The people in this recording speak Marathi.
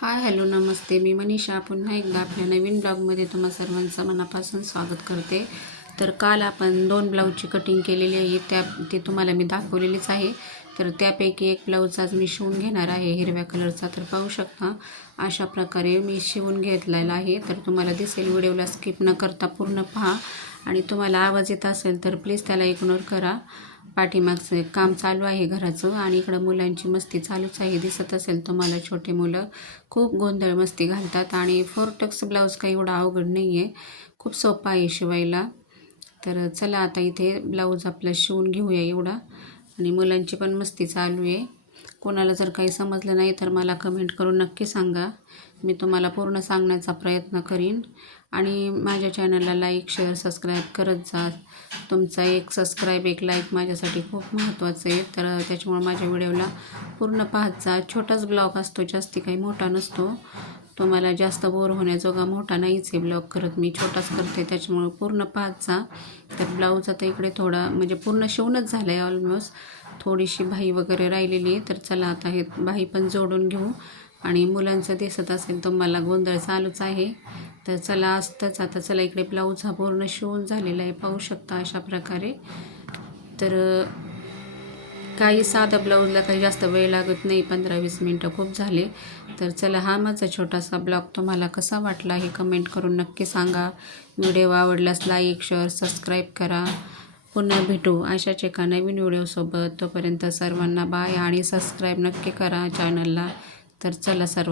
हाय हॅलो नमस्ते. मी मनीषा पुन्हा एकदा आपल्या नवीन ब्लॉगमध्ये तुम्हा सर्वांचं मनापासून स्वागत करते. तर काल आपण 2 ब्लाऊजची कटिंग केलेली आहे, ते तुम्हाला मी दाखवलेलीच आहे. तर त्यापैकी एक ब्लाऊज आज मी शिवून घेणार आहे हिरव्या कलरचा. तर पाहू शकता अशा प्रकारे मी शिवून घेतलेला आहे. तर तुम्हाला दिसेल, व्हिडिओला स्किप न करता पूर्ण पहा. आणि तुम्हाला आवाज येत असेल तर प्लीज त्याला इग्नोर करा. पाठीमागचं काम चालू आहे घराचं आणि इकडं मुलांची मस्ती चालूच आहे. दिसत असेल तुम्हाला, छोटे मुलं खूप गोंधळ मस्ती घालतात. आणि 4 टक्स ब्लाऊज काही एवढा अवघड नाही आहे, खूप सोपा आहे शिवायला. तर चला आता इथे ब्लाऊज आपला शिवून घेऊया एवढा. आणि मुलांची पण मस्ती चालू आहे. कोणाला जर काही समजलं नाही तर मला कमेंट करून नक्की सांगा, मी तुम्हाला पूर्ण सांगण्याचा प्रयत्न करीन. आणि माझ्या चॅनलला लाईक शेअर सबस्क्राईब करत जा. तुमचा एक सबस्क्राईब एक लाईक माझ्यासाठी खूप महत्त्वाचं आहे. तर त्याच्यामुळे माझ्या व्हिडिओला पूर्ण पाहत जा. छोटाच ब्लॉग असतो, जास्ती काही मोठा नसतो. तुम्हाला जास्त बोर होण्याजोगा मोठा नाहीच आहे ब्लॉग करत, मी छोटाच करते, त्याच्यामुळे पूर्ण पाहत जा. तर ब्लाऊज आता इकडे थोडा म्हणजे पूर्ण शिवूनच झालं आहे ऑलमोस्ट. थोडीशी बाही वगैरे राहिलेली आहे. तर चला आता हे बाही पण जोडून घेऊ. आणि मुलांचं दिसत असेल तुम्हाला, गोंधळ चालूच आहे. तर चला असतंच. आता चला इकडे ब्लाऊज हा पूर्ण शिवून झालेला आहे, पाहू शकता अशा प्रकारे. तर काही साधा ब्लाऊजला काही जास्त वेळ लागत नाही, 15-20 मिनटं खूप झाले. तर चला, हा माझा छोटासा ब्लॉग तुम्हाला कसा वाटला हे कमेंट करून नक्की सांगा. व्हिडिओ आवडल्यास लाईक शेअर सबस्क्राईब करा. पुन्हा भेटू अशाच एका नवीन व्हिडिओसोबत. तोपर्यंत सर्वांना बाय आणि सबस्क्राईब नक्की करा चॅनलला. तर चला सर्व